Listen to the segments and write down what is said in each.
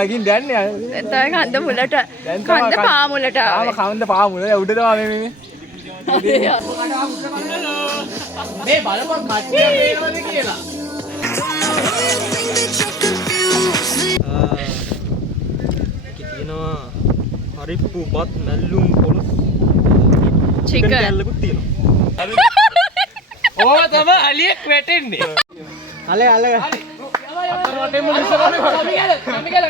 ලගින් දැන්නේ. දැන් කන්ද මුලට කන්ද පාමුලට ආවේ. කන්ද පාමුල උඩ තමයි මේ. මේ බලපන් කට්ටිය පේනවද කියලා. තියෙනවා හරිප්පු බත් මැල්ලුම් පොළොස් චිකන් කැල්ලකුත් තියෙනවා. ඕව තමයි අලියෙක් වැටෙන්නේ. අලේ අලේ අතර වටේම ඉස්සරහට කමි ගල.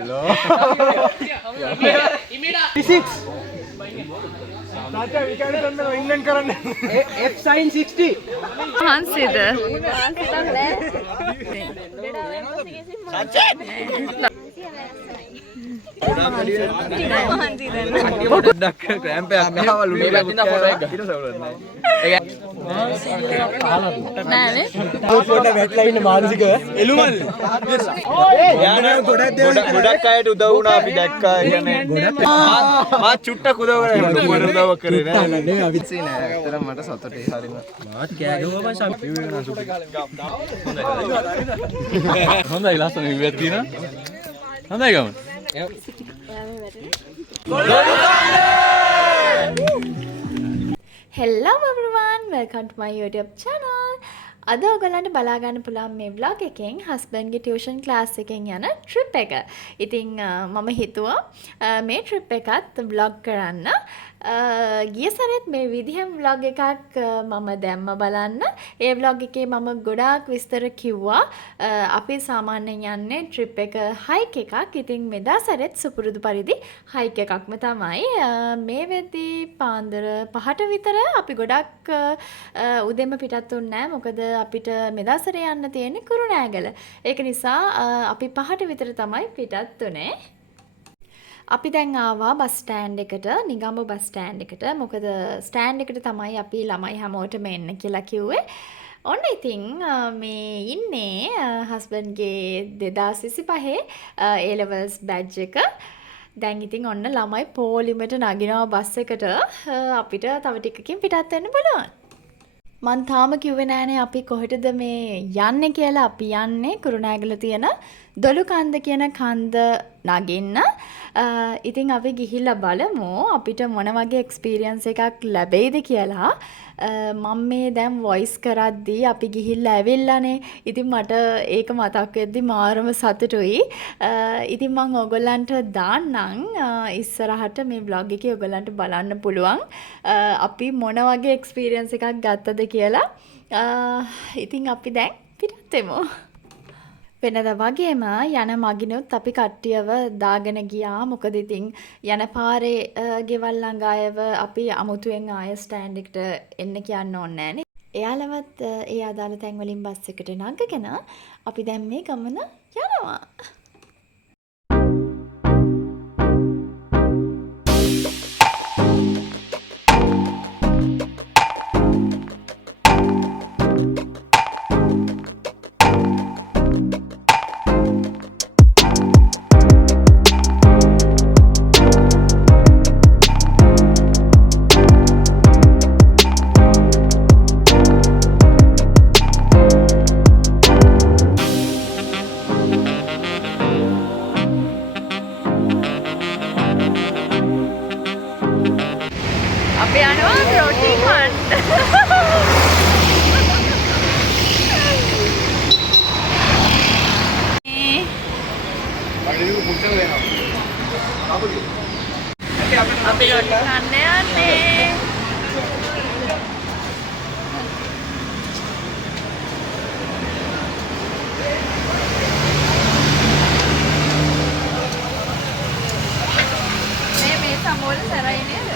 හලෝ. ඉමිඩා 6 තාත්තා විකාර කරන්න ඉන්ලන්ඩ් කරන්න. F sin 60. හංසිද? පොඩ්ඩක් ක්‍රෑම්පයක් ආවලු මේ පැත්තෙන් ෆොටෝ එක ගන්න සවුලක් නැහැ. නෑනේ. පොඩ්ඩක් වැටලා ඉන්න මානසික එළුමල්. ගොඩක් අයට උදව් වුණා අපි දැක්කා කියන්නේ ගොඩක් මා චුට්ටක් උදව් කරා මොන උදව්වක් කරේ නෑ නේ අපි නෑ ඇත්තටම මට සතුටුයි හරිම මාත් කෑ ගහුවා සම්පූර්ණ වෙනවා සුපි හොඳයි ලස්සන ඉවත් තියෙනවා. හොඳයි ගමන්. Hello everyone, welcome to my YouTube channel. අද ඔයගලන්ට බලා ගන්න පුළුවන් මේ vlog එකෙන් husband ගේ tuition class එකෙන් යන trip එක. ඉතින් මම හිතුවා මේ trip එකත් vlog කරන්න. ගිය සැරේත් මේ විදිහම vlog එකක් මම දැම්ම බලන්න. ඒ vlog එකේ මම ගොඩාක් විස්තර කිව්වා. අපි සාමාන්‍යයෙන් යන්නේ trip එක hike එකක්. ඉතින් මෙදා සැරේත් සුපුරුදු පරිදි hike එකක්ම තමයි. මේ වෙද්දී පාන්දර 5ට විතර අපි ගොඩක් උදේම පිටත් වුණේ නැහැ. මොකද අපිට මෙදා සැරේ යන්න තියෙන්නේ කුරුණෑගල. ඒක නිසා අපි 5ට විතර තමයි පිටත් වුණේ. අපි දැන් ආවා බස් ස්ටෑන්ඩ් එකට, නිගම්බ බස් ස්ටෑන්ඩ් එකට. මොකද ස්ටෑන්ඩ් එකට තමයි අපි ළමයි හැමෝටම එන්න කියලා කිව්වේ. ඔන්න ඉතින් මේ ඉන්නේ හස්බන්ඩ්ගේ 2025 A levels badge එක. දැන් ඉතින් ඔන්න ළමයි පොලිමට නගිනවා බස් එකට. අපිට තව ටිකකින් පිටත් වෙන්න පුළුවන්. මං තාම කිව්වේ නෑනේ අපි කොහෙටද මේ යන්නේ කියලා. අපි යන්නේ කුරුණෑගල තියෙන දොළුකන්ද කියන කන්ද නගින්න. ඉතින් අපි ගිහිල්ලා බලමු අපිට මොන වගේ එක්ස්පීරියන්ස් එකක් ලැබෙයිද කියලා. මම මේ දැන් වොයිස් කරද්දී අපි ගිහිල්ලා ඇවිල්ලානේ. ඉතින් මට ඒක මතක් වෙද්දි මාරම සතුටුයි. ඉතින් මම ඕගොල්ලන්ට දාන්නම් ඉස්සරහට මේ vlog එකේ ඕගොල්ලන්ට බලන්න පුළුවන් අපි මොන වගේ එක්ස්පීරියන්ස් එකක් ගත්තද කියලා. ඉතින් අපි දැන් පිටත් වෙමු. වෙනද වගේම යන මගිනුත් අපි කට්ටියව දාගෙන ගියා. මොකද ඉතින් යන පාරේ ගෙවල් ළඟ අයව අපි අමුතුවෙන් ආය ස්ටෑන්ඩ් එකට එන්න කියන්න ඕනේ නෑනේ. එයාලවත් ඒ අදාළ තැන් වලින් බස් එකට නගගෙන අපි දැන් මේ ගමන යනවා. අපි යනවා රොටි කන්න. අපි රොටි කන්න යන්නේ. මේ සමෝල සරයි නේද?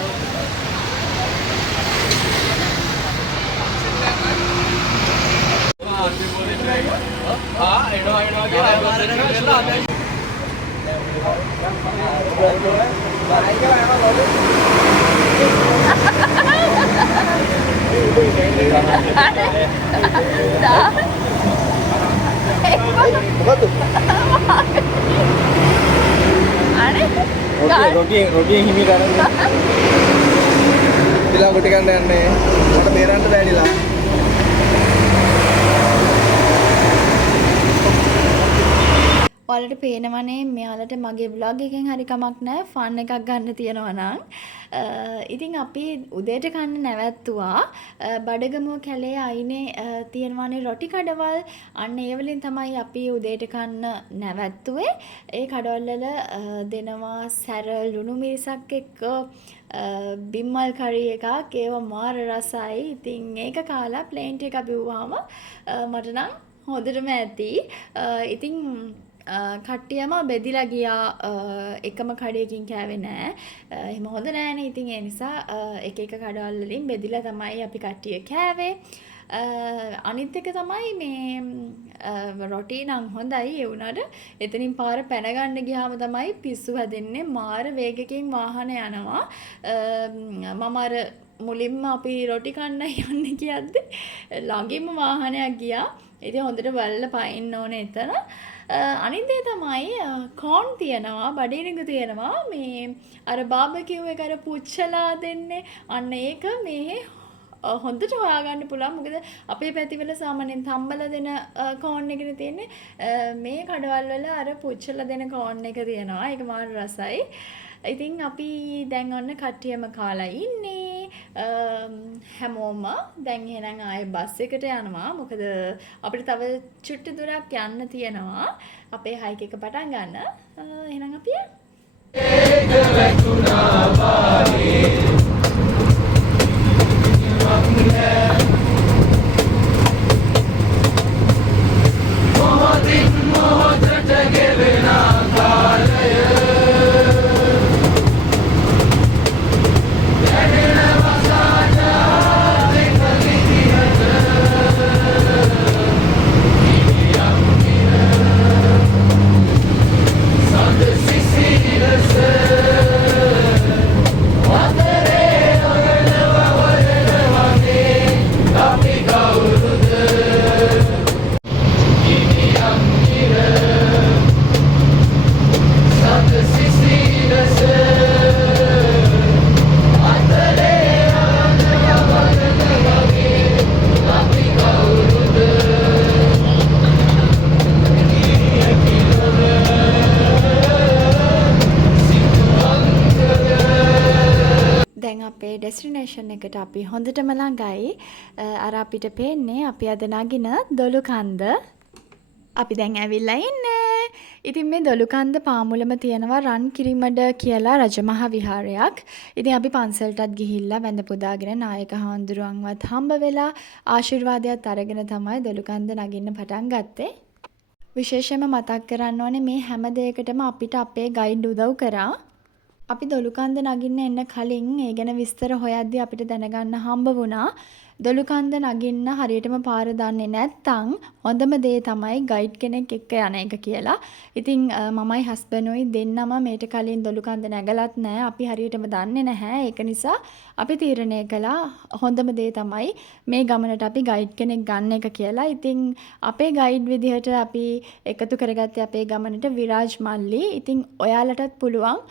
රොටියෙන් හිමි කරන්නේ. ඉතිලා කොට ගන්න යන්නේ. මට බේරන්න බැරිලා. ඔයාලට පේනවනේ මෙයාලට මගේ vlog එකෙන් හරි කමක් නැහැ ෆන් එකක් ගන්න තියෙනවා නම්. ඉතින් අපි උදේට කන්න නැවැත්තුවා. බඩගමුව කැලේ අයිනේ තියෙනවානේ රොටි කඩවල්. අන්න ඒ වලින් තමයි අපි උදේට කන්න නැවැත්තුවේ. ඒ කඩවල් වල දෙනවා සැර ලුණු මිරිසක් එක්ක බිම්මල් කරි එකක්. ඒවා මාර රසයි. ඉතින් ඒක කාලා ප්ලේන් ටික බිව්වහම මට නම් හොඳටම ඇති. ඉතින් කට්ටියම බෙදිලා ගියා එකම කඩේකින් කෑවේ නෑ. එහෙම හොඳ නෑනේ. ඉතින් ඒ නිසා එක එක කඩවල් වලින් බෙදිලා තමයි අපි කට්ටිය කෑවේ. අනිත් එක තමයි මේ රොටි නම් හොඳයි. ඒ වුණාට එතනින් පාර පැන ගන්න ගියාම තමයි පිස්සු හැදෙන්නේ. මාර වේගකින් වාහන යනවා. මම අර මුලින්ම අපි රොටි කන්න යන්න කියද්දි ළඟින්ම වාහනයක් ගියා. ඉතින් හොඳට බලලා පයින්න ඕනේ එතන. අනිත් දේ තමයි කෝන් තියෙනවා, බඩිනිගු තියෙනවා. මේ අර බාබකියු එක අර පුච්චලා දෙන්නේ. අන්න ඒක මේ හොඳට හොයාගන්න පුළුවන්. මොකද අපේ පැතිවල සාමාන්‍යයෙන් තම්බලා දෙන කෝන් එකනේ තියෙන්නේ. මේ කඩවල් වල අර පුච්චලා දෙන කෝන් එක තියෙනවා. ඒක මාර රසයි. ඉතින් අපි දැන් ඔන්න කට්ටියම කාලා ඉන්නේ. හැමෝම දැන් එහෙනම් ආයේ බස් එකට යනවා. මොකද අපිට තව චුට්ටි දුරක් යන්න තියෙනවා. අපේ හයික් එක පටන් ගන්න. එහෙනම් අපි ඒක වැටුණා වාගේ මොහොතින් මොහොතට ගෙවෙන කාලය ඩෙස්ටිනේෂන් එකට අපි හොඳටම ළඟයි. අර අපිට පේන්නේ අපි අද නගින දොළුකන්ද. අපි දැන් ඇවිල්ලා ඉන්නේ. ඉතින් මේ දොළුකන්ද පාමුලම තියෙනවා රන් කිරිමඩ කියලා රජමහා විහාරයක්. ඉතින් අපි පන්සලටත් ගිහිල්ලා වැඳ පුදාගෙන නායක හාමුදුරුවන්වත් හම්බ වෙලා ආශිර්වාදයක් අරගෙන තමයි දොළුකන්ද නගින්න පටන් ගත්තේ. විශේෂයෙන්ම මතක් කරන්න ඕනේ මේ හැම දෙයකටම අපිට අපේ ගයිඩ් උදව් කරා. අපි දොළුකන්ද නගින්න එන්න කලින් ඒ ගැන විස්තර හොයද්දී අපිට දැනගන්න හම්බ වුණා දොළුකන්ද නගින්න හරියටම පාර දන්නේ නැත්නම් හොඳම දේ තමයි ගයිඩ් කෙනෙක් එක්ක යන එක කියලා. ඉතින් මමයි හස්බන්ඩ්ුයි දෙන්නම මේට කලින් දොළුකන්ද නැගලත් නැහැ. අපි හරියටම දන්නේ නැහැ. ඒක නිසා අපි තීරණය කළා හොඳම දේ තමයි මේ ගමනට අපි ගයිඩ් කෙනෙක් ගන්න එක කියලා. ඉතින් අපේ ගයිඩ් විදිහට අපි එකතු කරගත්තේ අපේ ගමනට විරාජ් මල්ලි. ඉතින් ඔයාලටත් පුළුවන්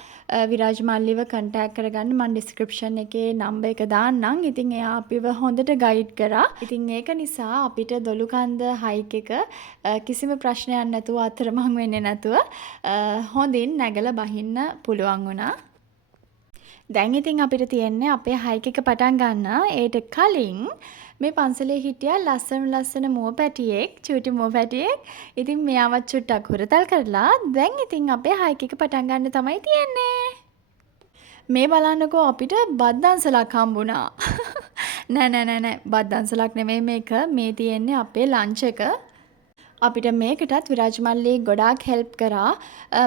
විරාජ් මල්ලිව කන්ටැක්ට් කරගන්න. මම ඩිස්ක්‍රිප්ෂන් එකේ නම්බර් එක දාන්නම්. ඉතින් එයා අපිව හොඳට ගයිඩ් කරා. ඉතින් ඒක නිසා අපිට දොළුකන්ද හයික් එක කිසිම ප්‍රශ්නයක් නැතුව අතරමං වෙන්නේ නැතුව හොඳින් නැගලා බහින්න පුළුවන් වුණා. දැන් ඉතින් අපිට තියෙන්නේ අපේ හයික් එක පටන් ගන්න. ඒට කලින් මේ පන්සලේ හිටියා ලස්සන මුව පැටියෙක්, චූටි මුව පැටියෙක්. ඉතින් මෙයාවත් චුට්ටක් හුරතල් කරලා දැන් ඉතින් අපේ හයික් එක පටන් ගන්න තමයි තියෙන්නේ. මේ බලන්නකෝ අපිට බද්දන්සලක් හම්බුණා. නෑ බද්දන්සලක් නෙමෙයි මේක. මේ තියෙන්නේ අපේ ලන්ච් එක. අපිට මේකටත් විරාජ් මල්ලි ගොඩාක් හෙල්ප් කරා.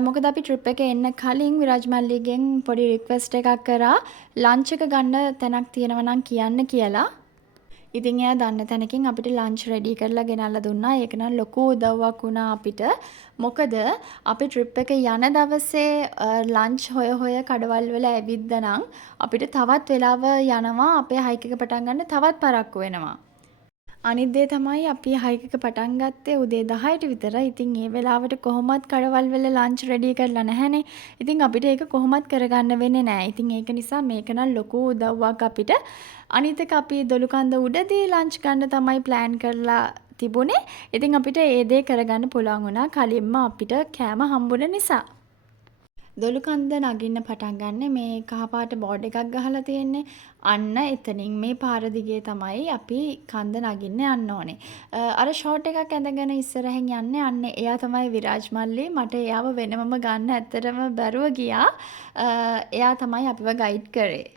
මොකද අපි ට්‍රිප් එකේ එන්න කලින් විරාජ් මල්ලිගෙන් පොඩි රික්වෙස්ට් එකක් කරා ලන්ච් එක ගන්න තැනක් තියෙනවා නම් කියන්න කියලා. ඉතින් එයා දන්න තැනකින් අපිට ලන්ච් රෙඩි කරලා ගෙනල්ලා දුන්නා. ඒක නම් ලොකු උදව්වක් වුණා අපිට. මොකද අපි ට්‍රිප් එක යන දවසේ ලන්ච් හොය කඩවල් වල ඇවිද්දා නම් අපිට තවත් වෙලාව යනවා අපේ හයික් එක පටන් ගන්න තවත් පරක්කු වෙනවා. අනිත් දේ තමයි අපි හයික් එක පටන් ගත්තේ උදේ 10ට විතර. ඉතින් ඒ වෙලාවට කොහොමත් කඩවල් වල ලන්ච් රෙඩි කරලා නැහැනේ. ඉතින් අපිට ඒක කොහොමත් කරගන්න වෙන්නේ නැහැ. ඉතින් ඒක නිසා මේක නම් ලොකු උදව්වක් අපිට. අනිත් එක අපි දොළුකන්ද උඩදී ලන්ච් ගන්න තමයි ප්ලෑන් කරලා තිබුණේ. ඉතින් අපිට ඒ දේ කරගන්න පුළුවන් වුණා කලින්ම අපිට කෑම හම්බුන නිසා. දොළුකන්ද නගින්න පටන් ගන්න මේ කහපාට බෝඩ් එකක් ගහලා තියෙන්නේ. අන්න එතනින් මේ පාර දිගේ තමයි අපි කන්ද නගින්න යන්න ඕනේ. අර ෂෝට් එකක් ඇඳගෙන ඉස්සරහින් යන්නේ අන්න එයා තමයි විරාජ් මල්ලි. මට එයාව වෙනමම ගන්න ඇත්තටම බැරුව ගියා. එයා තමයි අපිව ගයිඩ් කරේ.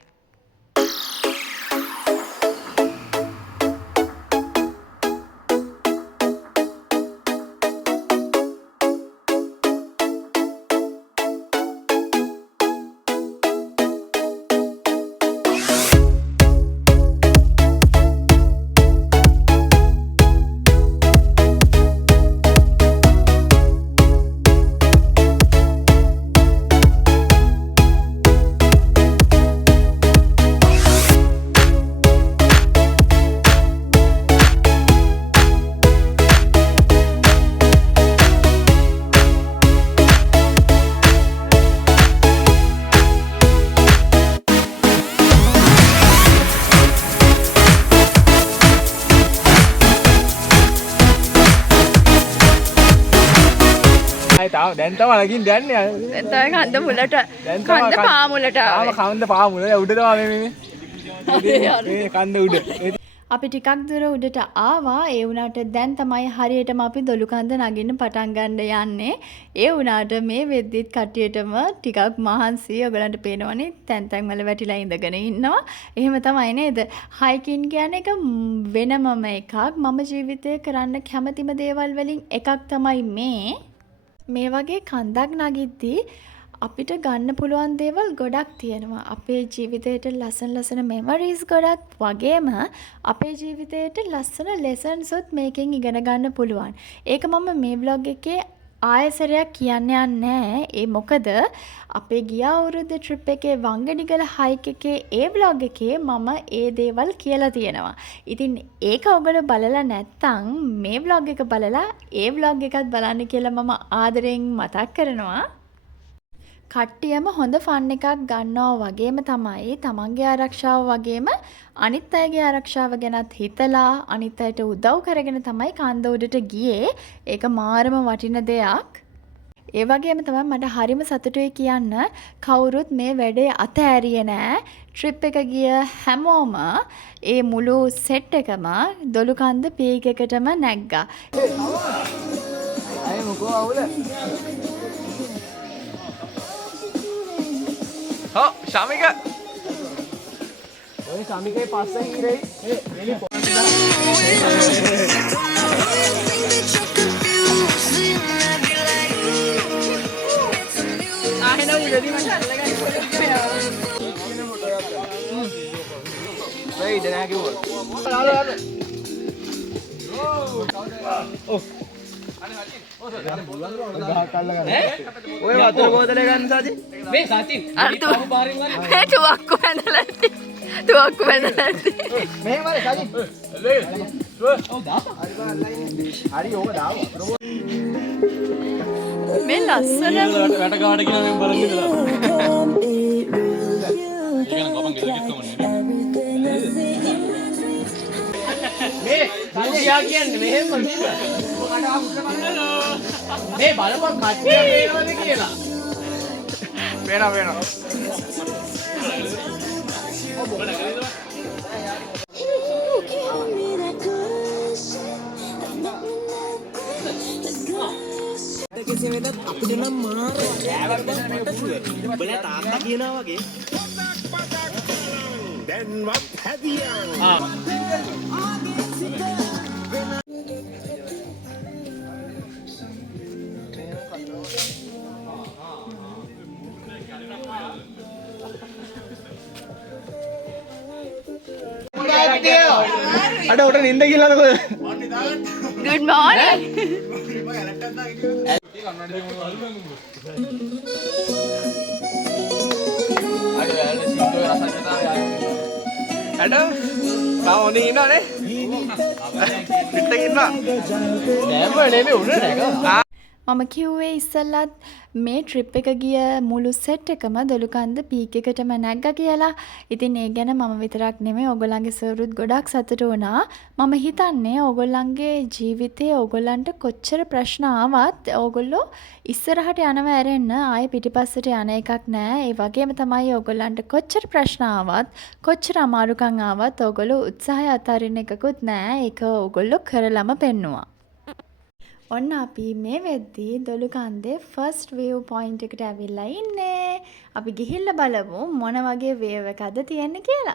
දැන් තමයි නගින්න යන්නේ. දැන් තමයි කන්ද මුලට කන්ද පාමුලට ආවේ. කන්ද පාමුල උඩ තමයි මේ කන්ද උඩ. අපි ටිකක් දුර උඩට ආවා. ඒ වුණාට දැන් තමයි හරියටම අපි දොළුකන්ද නගින්න පටන් ගන්න යන්නේ. ඒ වුණාට මේ වෙද්දිත් කට්ටියටම ටිකක් මහන්සි. ඔයගලන්ට පේනවනේ තැන් තැන් වල වැටිලා ඉඳගෙන ඉන්නවා. එහෙම තමයි නේද? හයිකින් කියන්නේ එක වෙනමම එකක්. මම ජීවිතේ කරන්න කැමතිම දේවල් වලින් එකක් තමයි මේ වගේ කන්දක් නගිද්දී අපිට ගන්න පුළුවන් දේවල් ගොඩක් තියෙනවා. අපේ ජීවිතේට ලස්සන මෙමරීස් ගොඩක් වගේම අපේ ජීවිතේට ලස්සන ලෙසන්ස් උත් මේකෙන් ඉගෙන ගන්න පුළුවන්. ඒක මම මේ vlog එකේ ආයසරයක් කියන්න යන්නේ. ඒ මොකද අපේ ගිය අවුරුද්දේ trip එකේ වංගනිගල hike එකේ ඒ vlog එකේ මම ඒ දේවල් කියලා තියෙනවා. ඉතින් ඒක ඔයගොල්ලෝ බලලා නැත්නම් මේ vlog එක බලලා ඒ vlog එකත් බලන්න කියලා මම ආදරෙන් මතක් කරනවා. කට්ටියම හොඳ ෆන් එකක් ගන්නවා වගේම තමයි තමන්ගේ ආරක්ෂාව වගේම අනිත් අයගේ ආරක්ෂාව ගැනත් හිතලා අනිත් අයට උදව් කරගෙන තමයි කන්ද උඩට ගියේ. ඒක මාරම වටින දෙයක්. ඒ වගේම තමයි මට හරිම සතුටුයි කියන්න කවුරුත් මේ වැඩේ අතෑරියේ නෑ. ට්‍රිප් එක ගිය හැමෝම ඒ මුළු සෙට් එකම දොළුකන්ද පීක් එකටම නැග්ගා. අය මොකෝ අවුල? හො ශාමික. ඔය ශාමිකේ පස්සෙන් ඉරෙයි. ආහෙනෝ ඉරදී මට අල්ලගන්න. වෙයි දෙනා කිව්වා. ඔව්. ඔය වතුර බෝතලේ ගන්න සාජි මේ සචින් අර පාරින් වල මේ තුවක්කු වැඳලා මේ වල සාජි ඔව් දාපන් හරි ඕක දාව මේ ලස්සන වැට ගාඩ කියන මෙන් බලන් ඉඳලා ඒක නම් ගමන් ගෙදරට මේ සාජියා කියන්නේ මෙහෙම මේ බලපන් කට්ටිය පේනවද කියලා. පේනවා. කෙසේ වෙතත් අපිට නම් මාර බලලා තාත්තා කියනවා වගේ දැන්වත් හැදියා. අඩ උට නින්ද කියලා නේද? good morning. අඩ මම ඕනේ ඉන්නවනේ. පිටේ ඉන්නවා. නෑම නෙමෙයි උඩ නැග. මම කිව්වේ ඉස්සල්ලත් මේ ට්‍රිප් එක ගිය මුළු සෙට් එකම දොළුකන්ද පීක් එකටම නැග්ගා කියලා. ඉතින් ඒ ගැන මම විතරක් නෙමෙයි ඕගොල්ලන්ගේ සර්වරුත් ගොඩක් සතුටු වුණා. මම හිතන්නේ ඕගොල්ලන්ගේ ජීවිතේ ඕගොල්ලන්ට කොච්චර ප්‍රශ්න ආවත් ඕගොල්ලෝ ඉස්සරහට යනවා ඇරෙන්න ආයේ පිටිපස්සට යන එකක් නෑ. ඒ වගේම තමයි ඕගොල්ලන්ට කොච්චර ප්‍රශ්න ආවත් කොච්චර අමාරුකම් ආවත් ඕගොල්ලෝ උත්සාහය අතාරින්න එකකුත් නෑ. ඒක ඕගොල්ලෝ කරලම පෙන්නුවා. ඔන්න අපි මේ වෙද්දී දොළුකන්දේ ෆස්ට් වේව් පොයින්ට් එකට ඇවිල්ලා ඉන්නේ. අපි ගිහිල්ලා බලමු මොන වගේ වේව් එකක්ද තියෙන්නේ කියලා.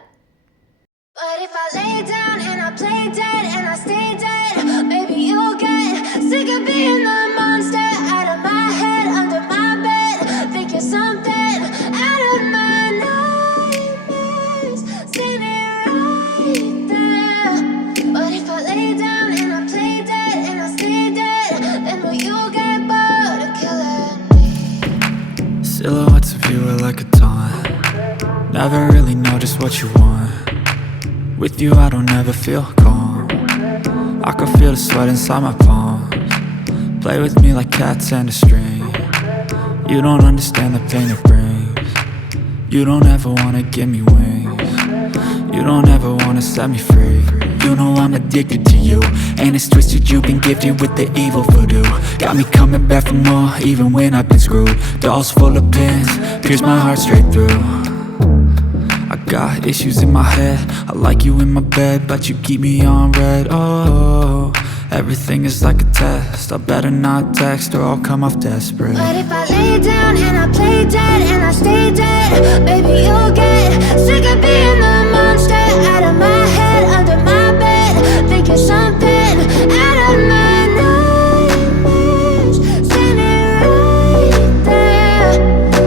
But if I lay down and I play dead and I stay dead, baby you'll get sick of being the monster out of my head, under my bed. Think you're something out of my nightmares, standing right there. But if I lay down and I play dead and I stay dead, then will you get bored of killing me? Silhouettes of you are like a taunt. Never really know just what you want. With you I don't ever feel calm. I can feel the sweat inside my palms. Play with me like cats and a string. You don't understand the pain it brings. You don't ever wanna give me wings. You don't ever wanna set me free. You know I'm addicted to you, and it's twisted, you've been gifted with the evil voodoo. Got me coming back for more, even when I've been screwed. Dolls full of pins, pierce my heart straight through. I got issues in my head, I like you in my bed, but you keep me on red. Oh, everything is like a test, I better not text or I'll come off desperate. But if I lay down and I play dead and I stay dead, baby you'll get sick of being the monster out of my head, under my bed. Think you're something out of my nightmares, standing right there.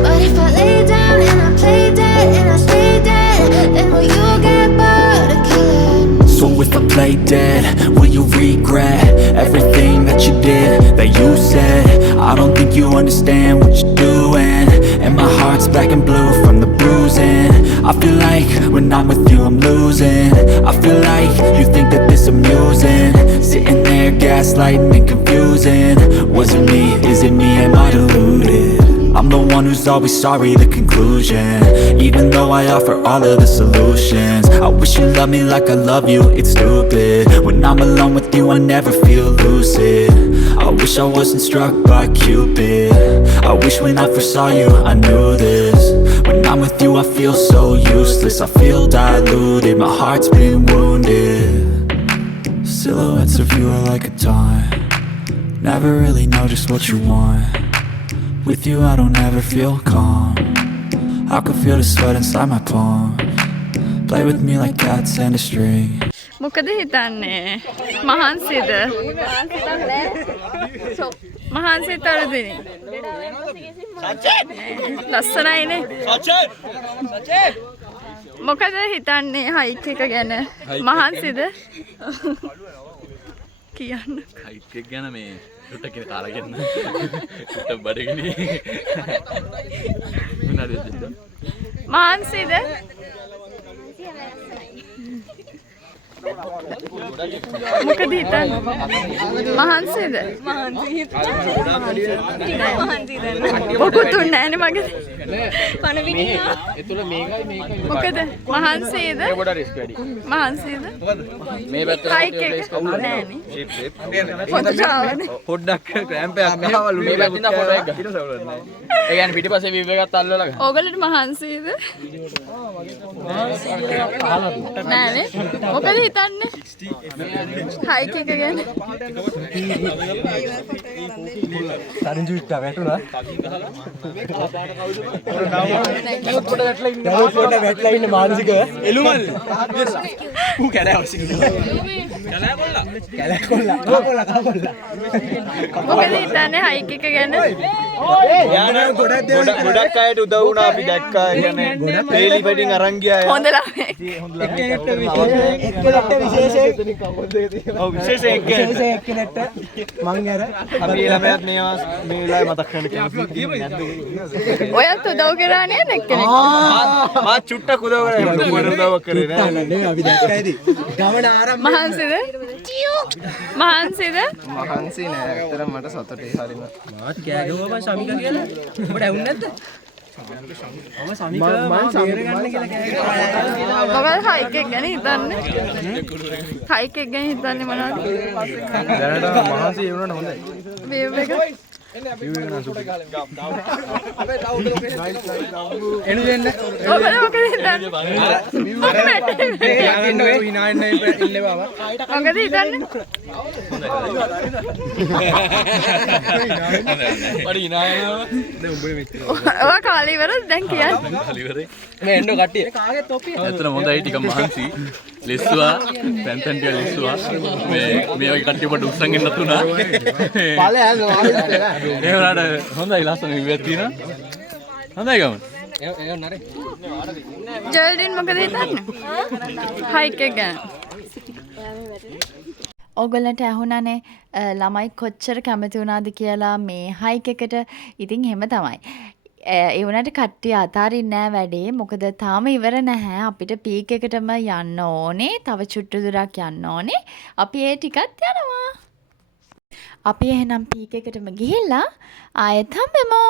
But if I lay down and I play dead and I stay dead, then will you get bored of killing me? So if I play dead, will you regret everything that you did, that you said? I don't think you understand what you're doing, and my heart's black and blue from the bruising. I feel like when I'm with you I'm losing. I feel like you think that this amusing, sitting there gaslighting and confusing. Was it me? Is it me? Am I deluded? I'm the one who's always sorry, the conclusion. Even though I offer all of the solutions, I wish you loved me like I love you, it's stupid. When I'm alone with you I never feel lucid. I wish I wasn't struck by Cupid. I wish when I first saw you I knew this. When I'm with you I feel so useless, I feel diluted, my heart's been wounded. Silhouettes of you are like a taunt. Never really know just what you want. With you I don't ever feel calm. I can feel the sweat inside my palms. Play with me like cats and a string. මොකද හිතන්නේ? මහන්සිද? මහන්සිත අරදිනේ. ලස්සනයිනේ. මොකද හිතන්නේ hike එක ගැන? මහන්සිද? කියන්න. Hike එක ගැන මේ ටුට්ට කියලා කාලා ගන්න. ටුට්ට බඩගිනි. මොනවාද? මහන්සිද? මොකද හිතන්නේ? මහන්සිද? මොකුත් නැහැනේ මගේ. මොකද මහන්සිද? මහන්සිද? මේ පැත්තට හයික් එක නැහැනේ. පොඩ්ඩක් ක්‍රෑම්ප් එකක් ආවලු මේ පැත්තෙන් ෆොටෝ එක ගන්න. ඊට සවුලක් නැහැ. ඒ කියන්නේ පිටිපස්සේ වීව් එකක් අල්ලලා ගන්න. ඕගලට මහන්සිද? නෑනේ. මොකද හිතන්නේ? හයික් එක ගැන. තරින්ජුට වැටුණා. පොඩ වැටලා ඉන්න මානසික එළුමල්. ඌ කැලෑවසික. කැලෑකොල්ලා. මොකද හිතන්නේ හයික් එක ගැන? ගොඩක් අයට උදව් වුණා අපි දැක්කා. ඒ කියන්නේ රේලි පැටින් අරන් ගියා. හොඳ ළමයි. විශේෂයෙන් එක්කෙනෙක්ට මං අර අපි ළමයාත් මේවා මේ වෙලාවේ මතක් කරන්න කැමතියි. ඔයත් උදව් කරා නේද එක්කෙනෙක්? මා චුට්ටක් උදව් කරා. මොකද උදව් කරේ නෑ. නේ අපි දැක්කා ඉතින්. ගමන ආරම්භ මහන්සිද? මහන්සිද? මහන්සි නෑ. ඇත්තටම මට සතුටුයි හරිම. මාත් කෑ ගහුවා මම ශමික කියලා. ඔබට ඇහුන්නේ නැද්ද? මම ශමික මම සමීර ගන්න කියලා කෑ ගහුවා. මොකද හයික් එක ගැන හිතන්නේ? හයික් එක ගැන හිතන්නේ මොනවද? දැනට මහන්සි වුණාට හොඳයි. වේව් එක එනු දෙන්න. ඔබට මොකද හිතන්නේ? යාගෙන ඔය hina වෙන්න ඉල්ල බාවා. මොකද හිතන්නේ? පරි ඉනායනවා දැන් උඹේ මෙච්චර. ඔයා කාලේ ඉවරද දැන් කියන්නේ? කලිවරේ මේ එන්න කට්ටිය. කාගේ තොපිය? ඇත්තට හොඳයි ටිකක් මහන්සි ලෙස්සුවා තැන් තැන් ටික ලෙස්සුවා මේ වගේ කට්ටිය පොඩ්ඩ උස්සන් එන්නත් උනා ඵලයන් වාරිස්තේ නෑ. ඒ වුණාට හොඳයි ලස්සන විවයක් තියෙනවා හොඳයි ගමන් ඒ නරේ. ජර්ඩින් මොකද හිතන්නේ? හයික් එක ගැන. ඔයගොල්ලන්ට ඇහුණානේ ළමයි කොච්චර කැමති වුණාද කියලා මේ හයික් එකට. ඉතින් එහෙම තමයි. ඒ වුණාට කට්ටිය අතාරින්නේ නැහැ වැඩේ. මොකද තාම ඉවර නැහැ. අපිට පීක් එකටම යන්න ඕනේ. තව චුට්ටු දුරක් යන්න ඕනේ. අපි ඒ ටිකත් යනවා. අපි එහෙනම් පීක් එකටම ගිහිල්ලා ආයෙත් හම්බෙමු.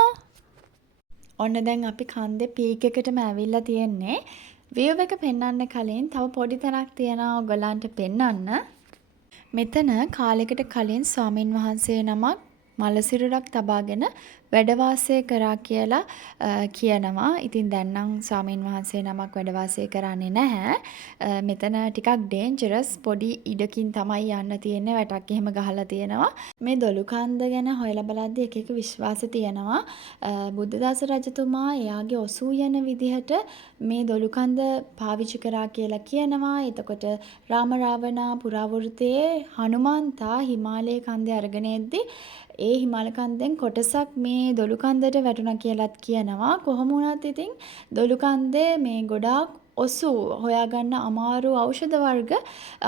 ඔන්න දැන් අපි කන්දේ පීක් එකටම ඇවිල්ලා තියෙන්නේ. view එක පෙන්වන්න කලින් තව පොඩි තැනක් තියෙනවා ඔයගලන්ට පෙන්වන්න. මෙතන කාලයකට කලින් ස්වාමින් වහන්සේ නමක් මලසිරුරක් තබාගෙන වැඩ වාසය කරා කියලා කියනවා. ඉතින් දැන් නම් ස්වාමින් වහන්සේ නමක් වැඩ වාසය කරන්නේ නැහැ. මෙතන ටිකක් ඩේන්ජරස් පොඩි ඉඩකින් තමයි යන්න තියෙන්නේ. වැටක් එහෙම ගහලා තියෙනවා. මේ දොළුකන්ද ගැන හොයලා බලද්දී එක එක විශ්වාස තියෙනවා. බුද්ධදාස රජතුමා එයාගේ ඔසූ යන විදිහට මේ දොළුකන්ද පාවිච්චි කරා කියලා කියනවා. එතකොට රාම රාවණා පුරාවෘතයේ හනුමන්තා හිමාලය කන්දේ අරගෙන එද්දී ඒ හිමාල කන්දෙන් කොටසක් මේ දොළුකන්දට වැටුණා කියලාත් කියනවා. කොහොම වුණත් ඉතින් දොළුකන්දේ මේ ගොඩාක් ඔසු හොයාගන්න අමාරු ඖෂධ වර්ග,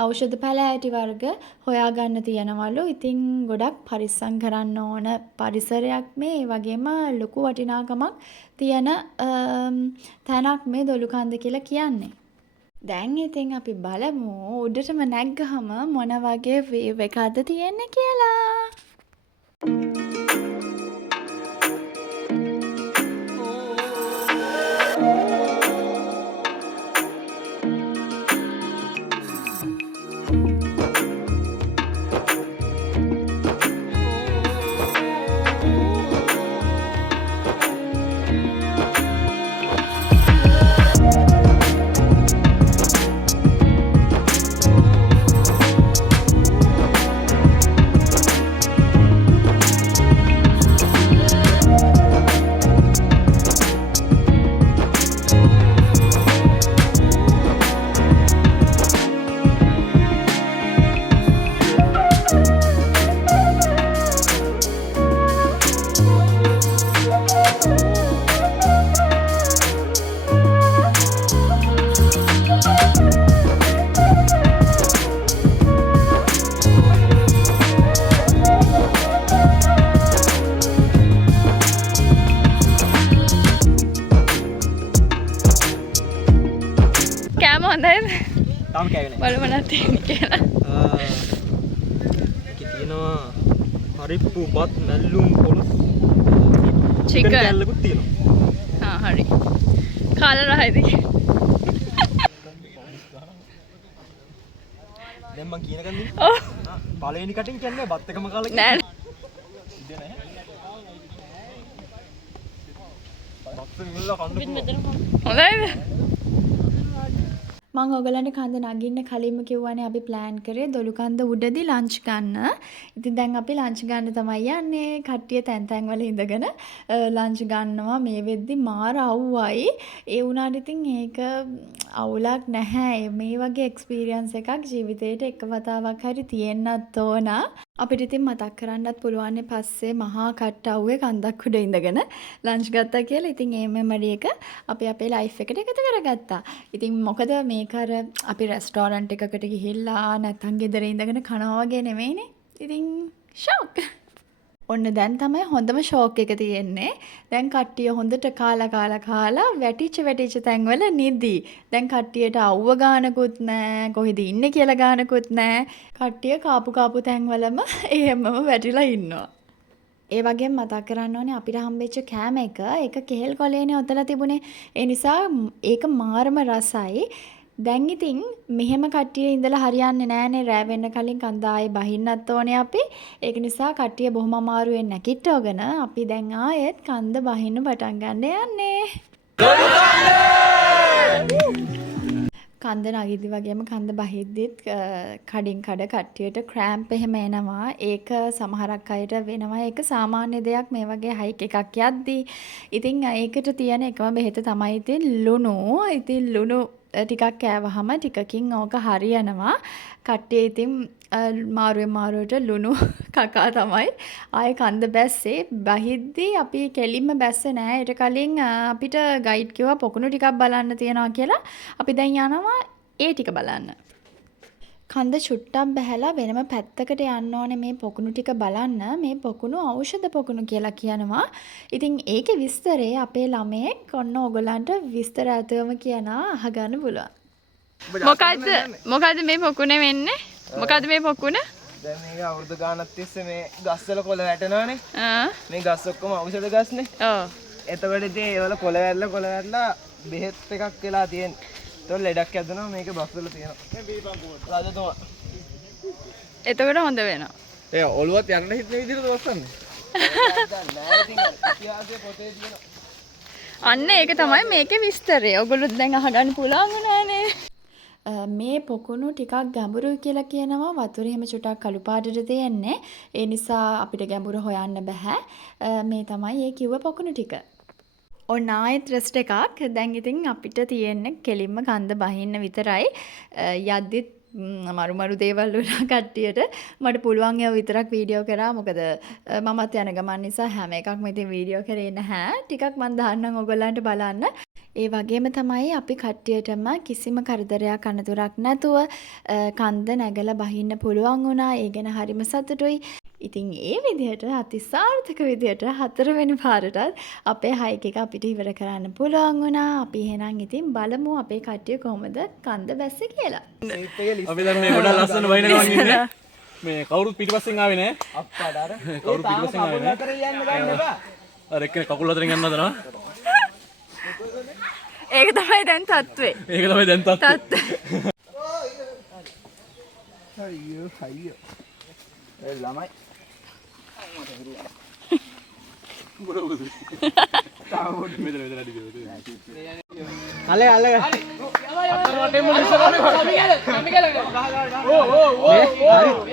ඖෂධ පැලෑටි වර්ග හොයාගන්න තියෙනවලු. ඉතින් ගොඩක් පරිස්සම් කරන්න ඕන පරිසරයක් මේ. ඒ වගේම ලොකු වටිනාකමක් තියෙන තැනක් මේ දොළුකන්ද කියලා කියන්නේ. දැන් ඉතින් අපි බලමු උඩටම නැග්ගහම මොන වගේ වේව් එකක්ද තියෙන්නේ කියලා. තාම කෑවේ බලමු නැත්නම් කියලා. තියෙනවා හරිප්පු බත් නැල්ලුම් පොළොස් චිකන් කැල්ලකුත් තියෙනවා. හරි. කාලා රහයිද? දැන් මං කියන කන්නේ. ඔව්. පළවෙනි කටින් කියන්නේ බත් එකම කාලා නෑ. බත් මිල්ල කන්න හොඳයිද? මම ඔයගලන්ට කන්ද නගින්න කලින්ම කිව්වනේ අපි ප්ලෑන් කරේ දොළුකන්ද උඩදී ලන්ච් ගන්න. ඉතින් දැන් අපි ලන්ච් ගන්න තමයි යන්නේ. කට්ටිය තැන් තැන් වල ඉඳගෙන ලන්ච් ගන්නවා. මේ වෙද්දි මාර අවුවයි. ඒ වුණාට ඉතින් ඒක අවුලක් නැහැ. මේ වගේ එක්ස්පීරියන්ස් එකක් ජීවිතේට එක වතාවක් හරි තියෙන්නත් ඕන. අපිට ඉතින් මතක් කරන්නත් පුළුවන් පස්සේ මහා කට්ටව්වේ කන්දක් උඩ ඉඳගෙන ලන්ච් ගත්තා කියලා. ඉතින් ඒ මෙමරි එක අපි අපේ ලයිෆ් එකට එකතු කරගත්තා. ඉතින් මොකද මේක අර අපි රෙස්ටෝරන්ට් එකකට ගිහිල්ලා නැත්තම් ගෙදර ඉඳගෙන කනවා වගේ නෙමෙයිනේ. ඉතින් ෂොක්. ඔන්න දැන් තමයි හොඳම ෂෝක් එක තියෙන්නේ. දැන් කට්ටිය හොඳට කාලා වැටිච්ච තැන්වල නිදි. දැන් කට්ටියට අවුව ගානකුත් නැහැ. කොහෙද ඉන්නේ කියලා ගානකුත් නැහැ. කට්ටිය කාපු තැන්වලම එහෙමම වැටිලා ඉන්නවා. ඒ වගේම මතක් කරන්න ඕනේ අපිට හම්බෙච්ච කෑම එක ඒක කෙහෙල් කොලේනේ ඔතලා තිබුණේ. ඒ නිසා ඒක මාරම රසයි. දැන් ඉතින් මෙහෙම කට්ටිය ඉඳලා හරියන්නේ නැහනේ. රෑ වෙන්න කලින් කන්ද ආයේ බහින්නත් ඕනේ අපි. ඒක නිසා කට්ටිය බොහොම අමාරුවෙන් නැගිටවගෙන අපි දැන් ආයෙත් කන්ද බහින්න පටන් ගන්න යන්නේ. කන්ද නගිද්දි වගේම කන්ද බහිද්දිත් කඩින් කඩ කට්ටියට ක්‍රෑම්ප් එහෙම එනවා. ඒක සමහරක් අයට වෙනවා. ඒක සාමාන්‍ය දෙයක් මේ වගේ හයික් එකක් යද්දී. ඉතින් ඒකට තියෙන එකම බෙහෙත තමයි ඉතින් ලුණු. ඉතින් ලුණු ටිකක් කෑවහම ටිකකින් ඕක හරියනවා. කට්ටිය ඉතින් මාරුවට ලුණු කකා තමයි ආයේ කන්ද බැස්සේ. බහිද්දී අපි කෙලින්ම බැස්සේ නෑ. ඊට කලින් අපිට ගයිඩ් කිව්වා පොකුණු ටිකක් බලන්න තියනවා කියලා. අපි දැන් යනවා ඒ ටික බලන්න. කන්ද චුට්ටක් බහැලා වෙනම පැත්තකට යන්න ඕනේ මේ පොකුණු ටික බලන්න. මේ පොකුණු ಔಷಧ පොකුණු කියලා කියනවා. ඉතින් ඒකේ විස්තරේ අපේ ළමයෙක් ඔන්න ඕගොල්ලන්ට විස්තර අතවම කියනවා අහගන්න පුළුවන්. මොකද්ද මේ පොකුණ වෙන්නේ? මොකද්ද මේ පොකුණ? දැන් මේක අවුරුදු ගානක් තිස්සේ මේ ගස්වල කොළ වැටෙනවානේ. මේ ගස් ඔක්කොම ඖෂධ ගස්නේ. ඔව්. එතකොට ඉතින් ඒවල කොළ වැටලා බෙහෙත් එකක් වෙලා තියෙන්නේ. તો ලෙඩක් ඇදුණා මේක බස්වල තියෙනවා. මේ බීපම්පුව. රජතුමා. එතකොට හොඳ වෙනවා. ඒ ඔළුවත් යන්න හිටන විදිහට වස්සන්නේ. නෑ ඉතින් ඉතිහාසයේ පොතේ තියෙනවා. අන්න ඒක තමයි මේකේ විස්තරය. ඔයගොල්ලෝ දැන් අහගන්න පුළුවන් වුණානේ. මේ පොකුණු ටිකක් ගැඹුරුයි කියලා කියනවා. වතුර එහෙම චුටක් කළු පාටට තියෙන්නේ. ඒ නිසා අපිට ගැඹුර හොයන්න බෑ. මේ තමයි ඒ කිව්ව පොකුණු ටික. ඔන්න ආයෙත් රෙස්ට් එකක්. දැන් ඉතින් අපිට තියෙන්නේ කෙලින්ම කන්ද බහින්න විතරයි. යද්දිත් මරු දේවල් වුණා කට්ටියට. මට පුළුවන් ඒවා විතරක් වීඩියෝ කරා. මොකද මමත් යන ගමන් නිසා හැම එකක්ම ඉතින් වීඩියෝ කරේ නැහැ. ටිකක් මම දාන්නම් ඔයගොල්ලන්ට බලන්න. ඒ වගේම තමයි අපි කට්ටියටම කිසිම කරදරයක් අනතුරක් නැතුව කන්ද නැගලා බහින්න පුළුවන් වුණා. ඒ ගැන හරිම සතුටුයි. ඉතින් ඒ විදිහට අතිසාර්ථක විදිහට 4 වෙනි පාරටත් අපේ හයික් එක අපිට ඉවර කරන්න පුළුවන් වුණා. අපි එහෙනම් ඉතින් බලමු අපේ කට්ටිය කොහොමද කන්ද බැස්සේ කියලා. අපි දැන් මේ ගොඩක් ලස්සන වයින් ගමන් ඉන්නේ. මේ කවුරුත් පිටිපස්සෙන් ආවේ නෑ. අප්පාට අර කවුරුත් පිටිපස්සෙන් ආවේ නෑ. කරේ යන්න ගන්න එපා. අර එක්කෙනෙක් කකුල් අතරින් යන්න හදනවා. ඒක තමයි දැන් තත්ත්වේ. අයියෝ. ඒ ළමයි. අලේ.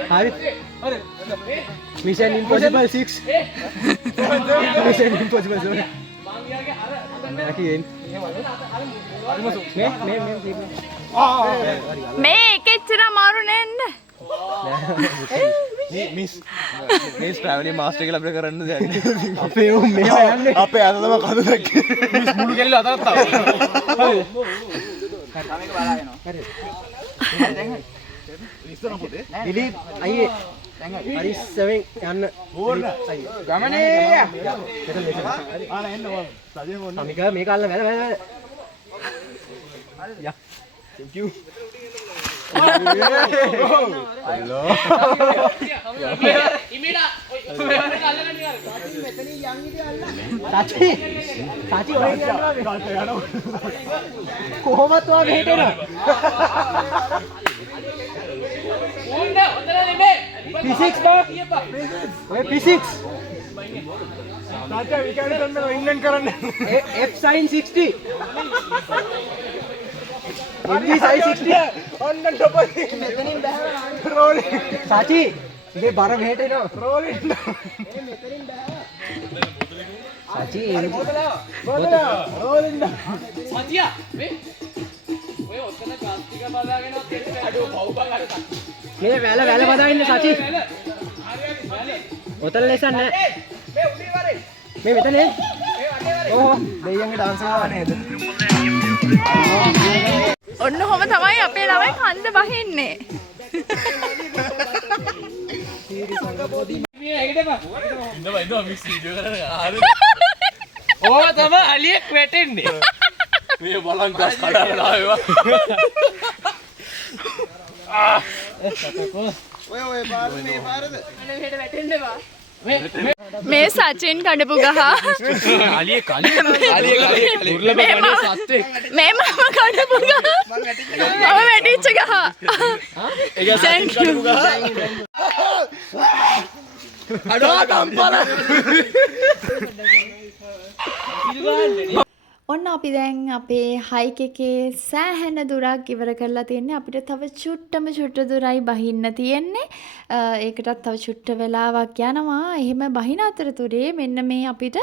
හරි. Mission Impossible 6. Mission Impossible 7. මේ එකෙච්චර අමාරු නෑනේ. මිස් ට්‍රැවලින් මාස්ටර් කියලා අපිට කරන්න දෙයක් අපේ උන් මෙහෙම යන්නේ අපේ අත තමයි කඳ දැක්කේ මිස් මුළු කෙල්ල අතට තාව හරි මේක බලාගෙනවා හරි දැන් හරි ඉස්සර පොතේ දිලීප් අයියේ දැන් හරි 7 යන්න ඕන ගමනේ ආන එන්න ඕන සජේ මොන්න මේක අල්ල වැල යා thank you hello සාචි ඔය යනවා කොහොමද ඔයා මෙහෙට එනවා උන්ද උතර නෙමෙයි P6 ඔය P6 සාචා විකාරේ කරන්න ඉංග්‍රීසි කරන්න F sin 60 MG size 60 on the top of it මෙතනින් බහව රෝලින් සාචි ඉතින් බර මෙහෙට එනවා රෝලින් මේ මෙතනින් බහව සාචි බෝතල රෝලින් සාචියා මේ ඔය ඔතන ප්ලාස්ටික් බදාගෙන අඩුව පව් බගාරට මේ වැල බදාගෙන සාචි ඔතන ලෙසන් නෑ මේ මෙතනේ ඕ දෙයියන්ගේ ඩාන්ස් කරනවා නේද ඔන්න ඔහොම තමයි අපේ ළමයි කන්ද බහින්නේ. ඕව තමයි අලියෙක් වැටෙන්නේ මේ බලන් ගස් කඩාගෙන ආවා. මේ සචින් කඩපු ගහ. අලියේ දුර්ලභ ගණයේ සත්වෙක්. මේ මම කඩපු ගහ. මම වැටිච්ච ගහ. ඒක සත්වෙක් කඩපු ගහ. අඩෝ කම්පල. ඔන්න අපි දැන් අපේ හයික් එකේ සෑහෙන දුරක් ඉවර කරලා තියෙන්නේ. අපිට තව චුට්ට දුරයි බහින්න තියෙන්නේ. ඒකටත් තව චුට්ට වෙලාවක් යනවා. එහෙම බහින අතරතුරේ මෙන්න මේ අපිට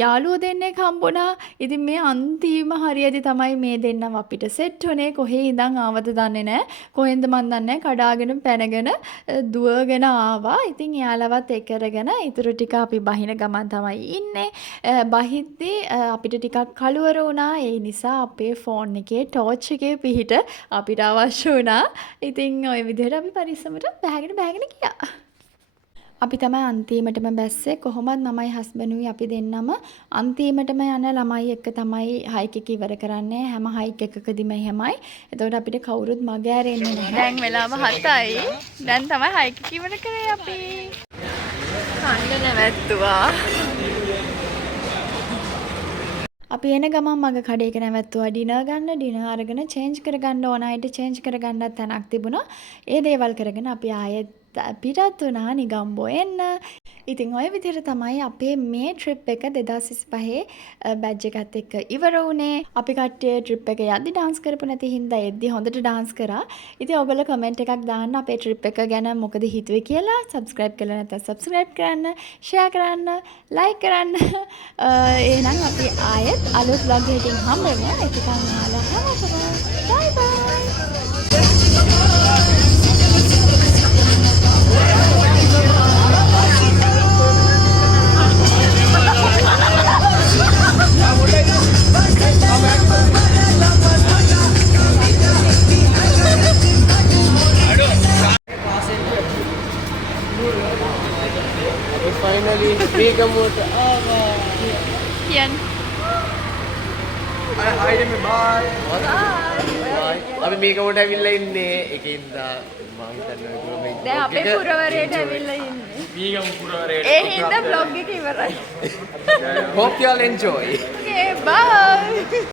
යාළුවෝ දෙන්නෙක් හම්බුණා. ඉතින් මේ අන්තිම හරියදී තමයි මේ දෙන්නම අපිට සෙට් වුණේ. කොහේ ඉඳන් ආවද දන්නේ නැහැ. කොහෙන්ද මන් දන්නේ නැහැ. කඩාගෙන පැනගෙන දුවගෙන ආවා. ඉතින් යාළුවත් එක්ක කරගෙන ඊටු ටික අපි බහින ගමන් තමයි ඉන්නේ. බහිද්දී අපිට ටිකක් කළුවර වුණා. ඒ නිසා අපේ ෆෝන් එකේ ටෝච් එකේ පිහිට අපිට අවශ්‍ය වුණා. ඉතින් ওই විදිහට අපි පරිස්සමට බෑගෙන ගියා. අපි තමයි අන්තිමටම බැස්සේ. කොහොමද මමයි හස්බන්ඩ්ුයි අපි දෙන්නම අන්තිමටම යන ළමයි එක්ක තමයි හයික් එක ඉවර කරන්නේ. හැම හයික් එකකදීම එහෙමයි. එතකොට අපිට කවුරුත් මග ඇරෙන්නේ නැහැ. දැන් වෙලාව 7යි. දැන් තමයි හයික් එක ඉවර කරේ අපි. කන්න නැවැත්තුවා. අපි එන ගමන් මග කඩේක නැවැත්තුවා ඩිනර් ගන්න. ඩිනර් අරගෙන චේන්ජ් කරගන්න ඕන අයට චේන්ජ් කරගන්නත් තැනක් තිබුණා. ඒ දේවල් කරගෙන අපි ආයෙත් පිටත් වුණා නිගම්බෝ එන්න. ඉතින් ඔය විදිහට තමයි අපේ මේ ට්‍රිප් එක 2025 බැජ් එකත් එක්ක ඉවර වුණේ. අපි කට්ටිය ට්‍රිප් එක යද්දි ඩාන්ස් කරපු නැති හින්දා එද්දි හොඳට ඩාන්ස් කරා. ඉතින් ඔයගොල්ලෝ කමෙන්ට් එකක් දාන්න අපේ ට්‍රිප් එක ගැන මොකද හිතුවේ කියලා. සබ්ස්ක්‍රයිබ් කරලා නැත්නම් සබ්ස්ක්‍රයිබ් කරන්න, ෂෙයා කරන්න, ලයික් කරන්න. එහෙනම් අපි ආයෙත් අලුත් vlog එකකින් හම්බෙමු. ඒකත් ඔයාලා හැමෝටම bye bye. finally මේකමෝට ආවා කියන්න. අපි මේකමෝට ඇවිල්ලා ඉන්නේ ඒකින්ද මම හිතන්නේ ඔයගොල්ලෝ දැන් අපේ පුරවරයට ඇවිල්ලා ඉන්නේ. මීගම පුරවරයට. ඒ හින්දා vlog එක ඉවරයි. hope you all enjoy. Okay, bye.